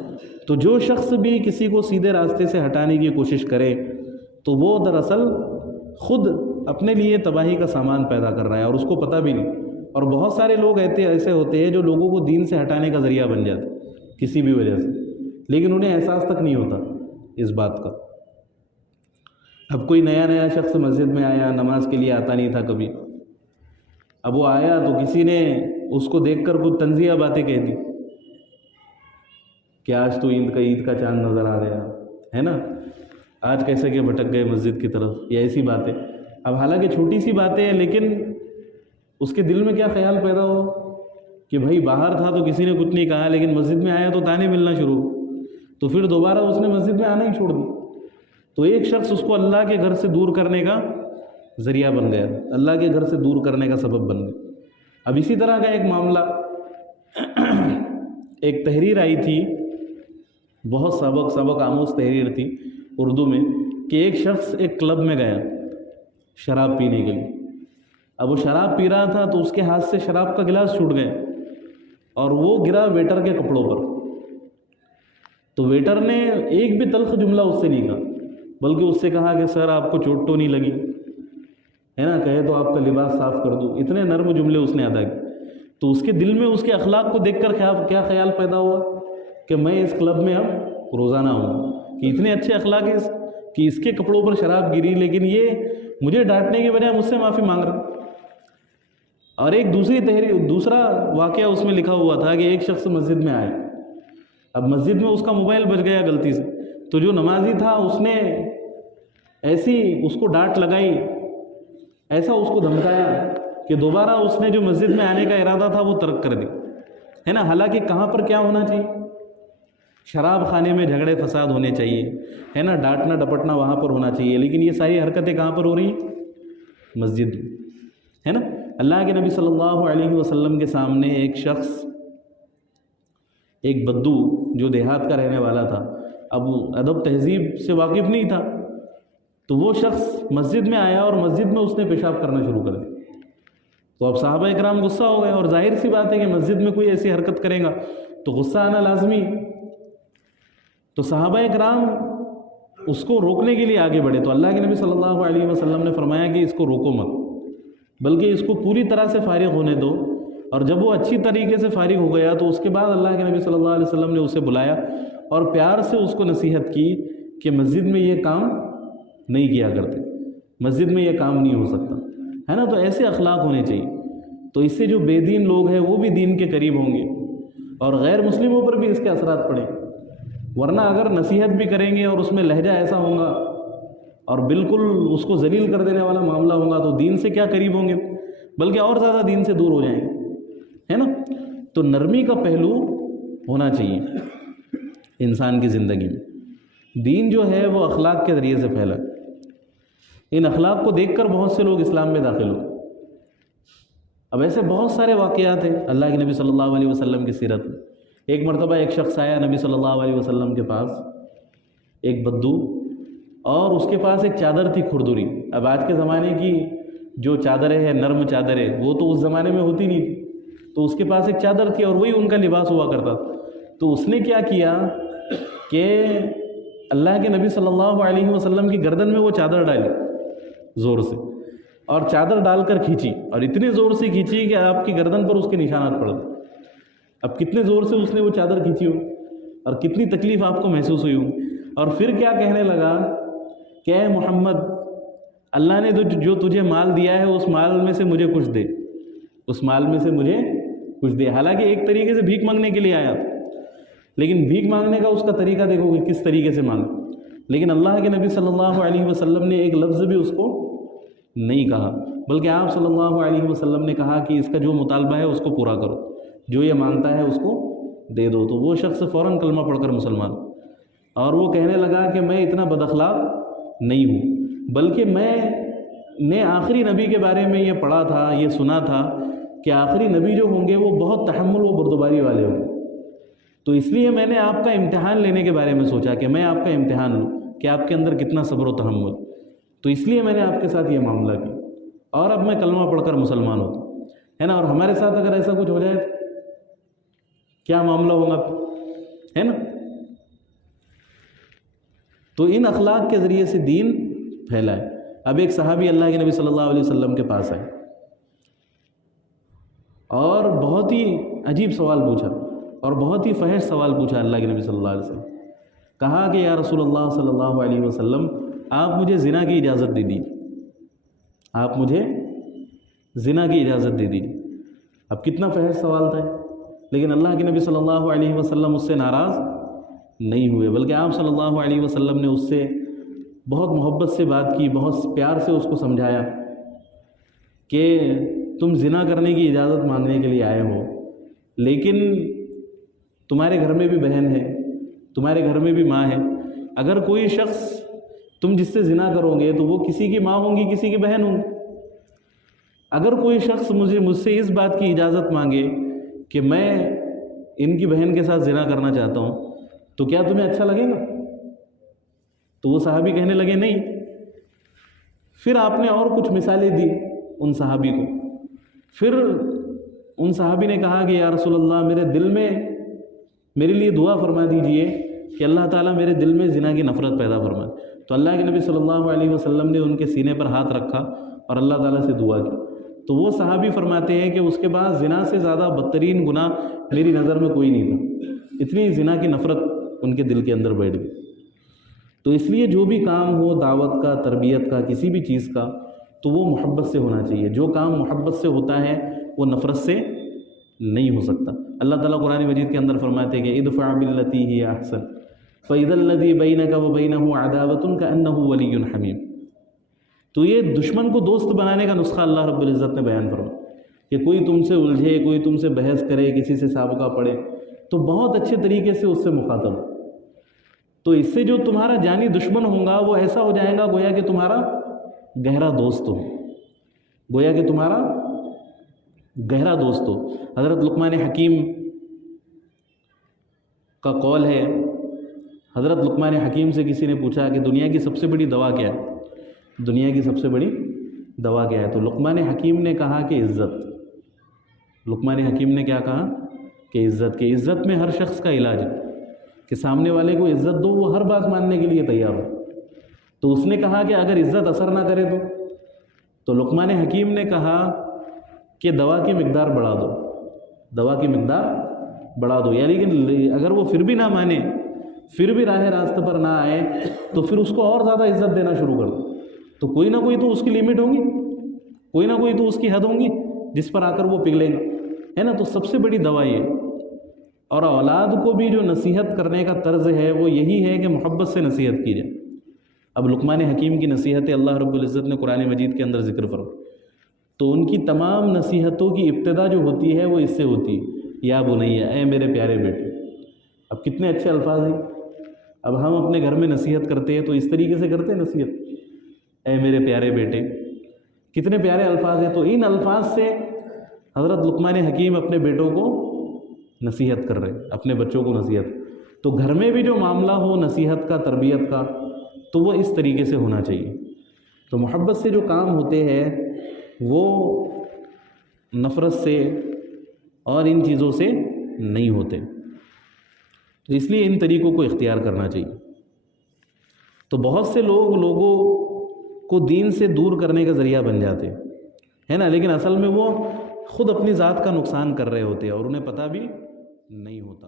تو جو شخص بھی کسی کو سیدھے راستے سے ہٹانے کی کوشش کرے تو وہ دراصل خود اپنے لیے تباہی کا سامان پیدا کر رہا ہے اور اس کو پتہ بھی نہیں۔ اور بہت سارے لوگ ایسے ہوتے ہیں جو لوگوں کو دین سے ہٹانے کا ذریعہ بن جاتے کسی بھی وجہ سے، لیکن انہیں احساس تک نہیں ہوتا اس بات کا۔ اب کوئی نیا شخص مسجد میں آیا، نماز کے لیے آتا نہیں تھا کبھی، اب وہ آیا تو کسی نے اس کو دیکھ کر کچھ طنزیہ باتیں کہہ دی کہ آج تو عید کا چاند نظر آ گیا ہے نا، آج کیسے کہ بھٹک گئے مسجد کی طرف، یا ایسی باتیں۔ اب حالانکہ چھوٹی سی باتیں ہیں، لیکن اس کے دل میں کیا خیال پیدا ہو کہ بھائی باہر تھا تو کسی نے کچھ نہیں کہا، لیکن مسجد میں آیا تو تانے ملنا شروع، تو پھر دوبارہ اس نے مسجد میں آنا ہی چھوڑ دی۔ تو ایک شخص اس کو اللہ کے گھر سے دور کرنے کا ذریعہ بن گیا، اللہ کے گھر سے دور کرنے کا سبب بن گیا۔ اب اسی طرح کا ایک معاملہ، ایک تحریر آئی تھی، بہت سبق آموز تحریر تھی اردو میں، کہ ایک شخص ایک کلب میں گیا شراب پینے کے لیے۔ اب وہ شراب پی رہا تھا تو اس کے ہاتھ سے شراب کا گلاس چھوٹ گیا اور وہ گرا ویٹر کے کپڑوں پر۔ تو ویٹر نے ایک بھی تلخ جملہ اس سے نہیں کہا، بلکہ اس سے کہا کہ سر آپ کو چوٹ تو نہیں لگی ہے نا، کہے تو آپ کا لباس صاف کر دوں۔ اتنے نرم جملے اس نے ادا کیے۔ تو اس کے دل میں اس کے اخلاق کو دیکھ کر کیا خیال پیدا ہوا کہ میں اس کلب میں اب روزانہ ہوں، کہ اتنے اچھے اخلاق ہیں کہ اس کے کپڑوں پر شراب گری، لیکن یہ مجھے ڈانٹنے کے بجائے مجھ سے معافی مانگ رہا۔ اور ایک دوسرا واقعہ اس میں لکھا ہوا تھا کہ ایک شخص مسجد میں آیا، اب مسجد میں اس کا موبائل بج گیا غلطی سے، تو جو نمازی تھا اس نے ایسی اس کو ڈانٹ لگائی، ایسا اس کو دھمکایا کہ دوبارہ اس نے جو مسجد میں آنے کا ارادہ تھا وہ ترک کر دی، ہے نا۔ حالانکہ کہاں پر کیا ہونا چاہیے، شراب خانے میں جھگڑے فساد ہونے چاہیے، ہے نا، ڈانٹنا ڈپٹنا وہاں پر ہونا چاہیے، لیکن یہ ساری حرکتیں کہاں پر ہو رہی ہیں، مسجد میں، ہے نا۔ اللہ کے نبی صلی اللہ علیہ وسلم کے سامنے ایک شخص، ایک بدو جو دیہات کا رہنے والا تھا، اب ادب تہذیب سے واقف نہیں تھا، تو وہ شخص مسجد میں آیا اور مسجد میں اس نے پیشاب کرنا شروع کر دیا۔ تو اب صحابہ اکرام غصہ ہو گئے، اور ظاہر سی بات ہے کہ مسجد میں کوئی ایسی حرکت کرے گا تو غصہ آنا لازمی۔ تو صحابہ اکرام اس کو روکنے کے لیے آگے بڑھے، تو اللہ کے نبی صلی اللہ علیہ وسلم نے فرمایا کہ اس کو روکو مت، بلکہ اس کو پوری طرح سے فارغ ہونے دو۔ اور جب وہ اچھی طریقے سے فارغ ہو گیا تو اس کے بعد اللہ کے نبی صلی اللہ علیہ وسلم نے اسے بلایا اور پیار سے اس کو نصیحت کی کہ مسجد میں یہ کام نہیں کیا کرتے، مسجد میں یہ کام نہیں ہو سکتا، ہے نا۔ تو ایسے اخلاق ہونے چاہیے، تو اس سے جو بے دین لوگ ہیں وہ بھی دین کے قریب ہوں گے اور غیر مسلموں پر بھی اس کے اثرات پڑیں۔ ورنہ اگر نصیحت بھی کریں گے اور اس میں لہجہ ایسا ہوگا اور بالکل اس کو ذلیل کر دینے والا معاملہ ہوگا تو دین سے کیا قریب ہوں گے، بلکہ اور زیادہ دین سے دور ہو جائیں گے، ہے نا۔ تو نرمی کا پہلو ہونا چاہیے انسان کی زندگی میں۔ دین جو ہے وہ اخلاق کے ذریعے سے پھیلا، ان اخلاق کو دیکھ کر بہت سے لوگ اسلام میں داخل ہو۔ اب ایسے بہت سارے واقعات ہیں اللہ کے نبی صلی اللہ علیہ وسلم کی سیرت میں۔ ایک مرتبہ ایک شخص آیا نبی صلی اللہ علیہ وسلم کے پاس، ایک بدو، اور اس کے پاس ایک چادر تھی کھردری۔ اب آج کے زمانے کی جو چادریں ہیں، نرم چادریں، وہ تو اس زمانے میں ہوتی نہیں تھی، تو اس کے پاس ایک چادر تھی اور وہی ان کا لباس ہوا کرتا تھا۔ تو اس نے کیا کیا کہ اللہ کے نبی صلی اللہ علیہ وسلم کی گردن میں وہ چادر ڈالی زور سے، اور چادر ڈال کر کھینچی، اور اتنے زور سے کھینچی کہ آپ کی گردن پر اس کے نشانات پڑ گئے۔ اب کتنے زور سے اس نے وہ چادر کھینچی ہو اور کتنی تکلیف آپ کو محسوس ہوئی ہو۔ اور پھر کیا کہنے لگا کہ اے محمد، اللہ نے جو تجھے مال دیا ہے اس مال میں سے مجھے کچھ دے، اس مال میں سے مجھے کچھ دے۔ حالانکہ ایک طریقے سے بھیک مانگنے کے لیے آیا، لیکن بھیک مانگنے کا اس کا طریقہ دیکھو کہ کس طریقے سے مانگا۔ لیکن اللہ کے نبی صلی اللہ علیہ وسلم نے ایک لفظ بھی اس کو نہیں کہا، بلکہ آپ صلی اللہ علیہ وسلم نے کہا کہ اس کا جو مطالبہ ہے اس کو پورا کرو، جو یہ مانگتا ہے اس کو دے دو۔ تو وہ شخص فوراً کلمہ پڑھ کر مسلمان، اور وہ کہنے لگا کہ میں اتنا بد اخلاق نہیں ہوں، بلکہ میں نے آخری نبی کے بارے میں یہ پڑھا تھا، یہ سنا تھا کہ آخری نبی جو ہوں گے وہ بہت تحمل و بردباری والے ہوں گے، تو اس لیے میں نے آپ کا امتحان لینے کے بارے میں سوچا کہ میں آپ کا امتحان لوں کہ آپ کے اندر کتنا صبر و تحمل، تو اس لیے میں نے آپ کے ساتھ یہ معاملہ کیا، اور اب میں کلمہ پڑھ کر مسلمان ہوتا ہوں، ہے نا۔ اور ہمارے ساتھ اگر ایسا کچھ ہو جائے کیا معاملہ ہوگا، ہے نا۔ تو ان اخلاق کے ذریعے سے دین پھیلا ہے۔ اب ایک صحابی اللہ کے نبی صلی اللہ علیہ وسلم کے پاس آئے اور بہت ہی عجیب سوال پوچھا اور بہت ہی فحش سوال پوچھا اللہ کے نبی صلی اللہ علیہ وسلم۔ کہا کہ یا رسول اللہ صلی اللہ علیہ وسلم، آپ مجھے زنا کی اجازت دے دیجیے، آپ مجھے زنا کی اجازت دے دیجیے۔ اب کتنا فحش سوال تھا، لیکن اللہ کے نبی صلی اللہ علیہ وسلم اس سے ناراض نہیں ہوئے، بلکہ آپ صلی اللہ علیہ وسلم نے اس سے بہت محبت سے بات کی، بہت پیار سے اس کو سمجھایا کہ تم زنا کرنے کی اجازت مانگنے کے لیے آئے ہو، لیکن تمہارے گھر میں بھی بہن ہے، تمہارے گھر میں بھی ماں ہے، اگر کوئی شخص تم جس سے زنا کرو گے تو وہ کسی کی ماں ہوں گی، کسی کی بہن ہوں گی۔ اگر کوئی شخص مجھ سے اس بات کی اجازت مانگے کہ میں ان کی بہن کے ساتھ زنا کرنا چاہتا ہوں تو کیا تمہیں اچھا لگے گا؟ تو وہ صحابی کہنے لگے نہیں۔ پھر آپ نے اور کچھ مثالیں دی ان صحابی کو۔ پھر ان صحابی نے کہا کہ یا رسول اللہ، میرے دل میں میرے لیے دعا فرما دیجئے کہ اللہ تعالیٰ میرے دل میں زنا کی نفرت پیدا فرمائے۔ تو اللہ کے نبی صلی اللہ علیہ وسلم نے ان کے سینے پر ہاتھ رکھا اور اللہ تعالیٰ سے دعا کی۔ تو وہ صحابی فرماتے ہیں کہ اس کے بعد زنا سے زیادہ بدترین گناہ میری نظر میں کوئی نہیں تھا، اتنی زنا کی نفرت ان کے دل کے اندر بیٹھ گئی۔ تو اس لیے جو بھی کام ہو دعوت کا، تربیت کا، کسی بھی چیز کا، تو وہ محبت سے ہونا چاہیے۔ جو کام محبت سے ہوتا ہے وہ نفرت سے نہیں ہو سکتا۔ اللہ تعالیٰ قرآن مجید کے اندر فرماتے ہیں کہ ادفع باللتی ہی احسن فاذا الذی بینک وبینہ عداوۃ کأنہ ولی حمیم۔ تو یہ دشمن کو دوست بنانے کا نسخہ اللہ رب العزت نے بیان فرمایا کہ کوئی تم سے الجھے، کوئی تم سے بحث کرے، کسی سے سابقہ پڑھے تو بہت اچھے طریقے سے اس سے مخاطب ہو۔ تو اس سے جو تمہارا جانی دشمن ہوگا وہ ایسا ہو جائے گا گویا کہ تمہارا گہرا دوست ہو، گویا کہ تمہارا گہرا دوست ہو۔ حضرت لقمان حکیم کا قول ہے، حضرت لقمان حکیم سے کسی نے پوچھا کہ دنیا کی سب سے بڑی دوا کیا ہے؟ دنیا کی سب سے بڑی دوا کیا ہے؟ تو لقمان حکیم نے کہا کہ عزت۔ لقمان حکیم نے کیا کہا کہ عزت، کہ عزت میں ہر شخص کا علاج ہے، کہ سامنے والے کو عزت دو، وہ ہر بات ماننے کے لیے تیار ہو۔ تو اس نے کہا کہ اگر عزت اثر نہ کرے تو لقمان حکیم نے کہا کہ دوا کی مقدار بڑھا دو، دوا کی مقدار بڑھا دو، یعنی کہ اگر وہ پھر بھی نہ مانے، پھر بھی راہ راست پر نہ آئے تو پھر اس کو اور زیادہ عزت دینا شروع کر دو۔ تو کوئی نہ کوئی تو اس کی لیمٹ ہوگی، کوئی نہ کوئی تو اس کی حد ہوگی جس پر آ کر وہ پگھلے گا، ہے نا۔ تو سب سے بڑی دوا یہ، اور اولاد کو بھی جو نصیحت کرنے کا طرز ہے وہ یہی ہے کہ محبت سے نصیحت کی جائے۔ اب لقمان حکیم کی نصیحتیں اللہ رب العزت نے قرآن مجید کے اندر ذکر فرمایا، تو ان کی تمام نصیحتوں کی ابتدا جو ہوتی ہے وہ اس سے ہوتی ہے، یا بنیا، اے میرے پیارے بیٹے۔ اب کتنے اچھے الفاظ ہیں۔ اب ہم اپنے گھر میں نصیحت کرتے ہیں تو اس طریقے سے کرتے ہیں نصیحت، اے میرے پیارے بیٹے، کتنے پیارے الفاظ ہیں۔ تو ان الفاظ سے حضرت لقمان حکیم اپنے بیٹوں کو نصیحت کر رہے ہیں، اپنے بچوں کو نصیحت۔ تو گھر میں بھی جو معاملہ ہو نصیحت کا، تربیت کا، تو وہ اس طریقے سے ہونا چاہیے۔ تو محبت سے جو کام ہوتے ہیں وہ نفرت سے اور ان چیزوں سے نہیں ہوتے، تو اس لیے ان طریقوں کو اختیار کرنا چاہیے۔ تو بہت سے لوگوں کو دین سے دور کرنے کا ذریعہ بن جاتے ہیں نا، لیکن اصل میں وہ خود اپنی ذات کا نقصان کر رہے ہوتے ہیں اور انہیں پتہ بھی نہیں ہوتا۔